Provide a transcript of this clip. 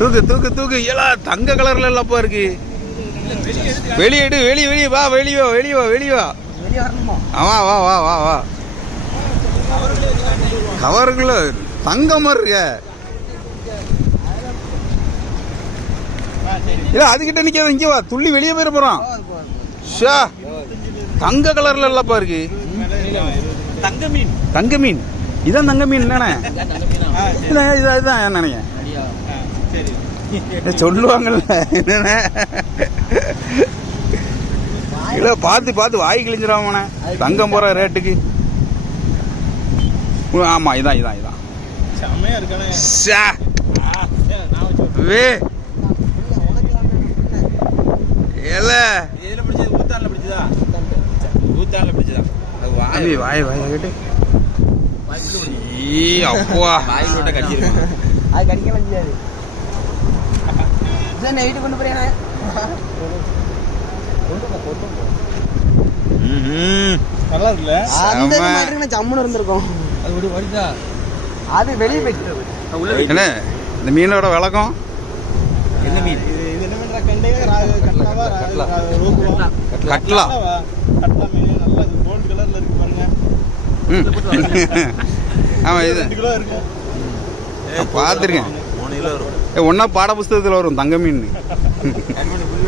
தூக்கு தூக்கு தூக்கு ஏலா தங்க கலர்ல இல்லப்பா இருக்கு. வெளியேடு வெளியே வா வெளியே வா. வா வா வா வா வா. கவருக்குள்ள தங்கம் இருக்க இல்ல, அதுகிட்ட நிக்க இங்க வா. துள்ளி வெளியே போயிட போறோம். தங்க கலர்ல இல்லப்பா இருக்கு. தங்க மீன் இதான் தங்க மீன் தானே? இதுதான் நினைக்கிறேன். சொல்லுவாங்கல்ல என்ன இல்ல, பார்த்து பார்த்து வாய் கிழிஞ்சிடாம தங்கம் போற ரேட்டுக்கு. ஆமா இதான் இதான் இதான் வாய் வாய் கேட்டு அப்பா அது கடிக்க முடியாது. நைட்டு கொண்டு போறேன். நல்லா இருக்குல்ல? அந்த மாதிரி ஜம்முன்னு இருந்திருக்கும். அது ஒரு வடிதா. அது வெளியே போயிட்டு என்ன இந்த மீனோட விளக்கம்? என்ன மீன் இது? என்ன மீன்? கண்டையா கட்லாவா? கட்லா. கட்லா மீன் நல்லா கோல்ட் கலர்ல இருக்கு பாருங்க. ஆமா இது 2 கிலோ இருக்கும். பார்த்துருக்கேன். 3 கிலோ வரும். ஒன்னா பாட புஸ்தகத்தில் வரும் தங்க மீன்.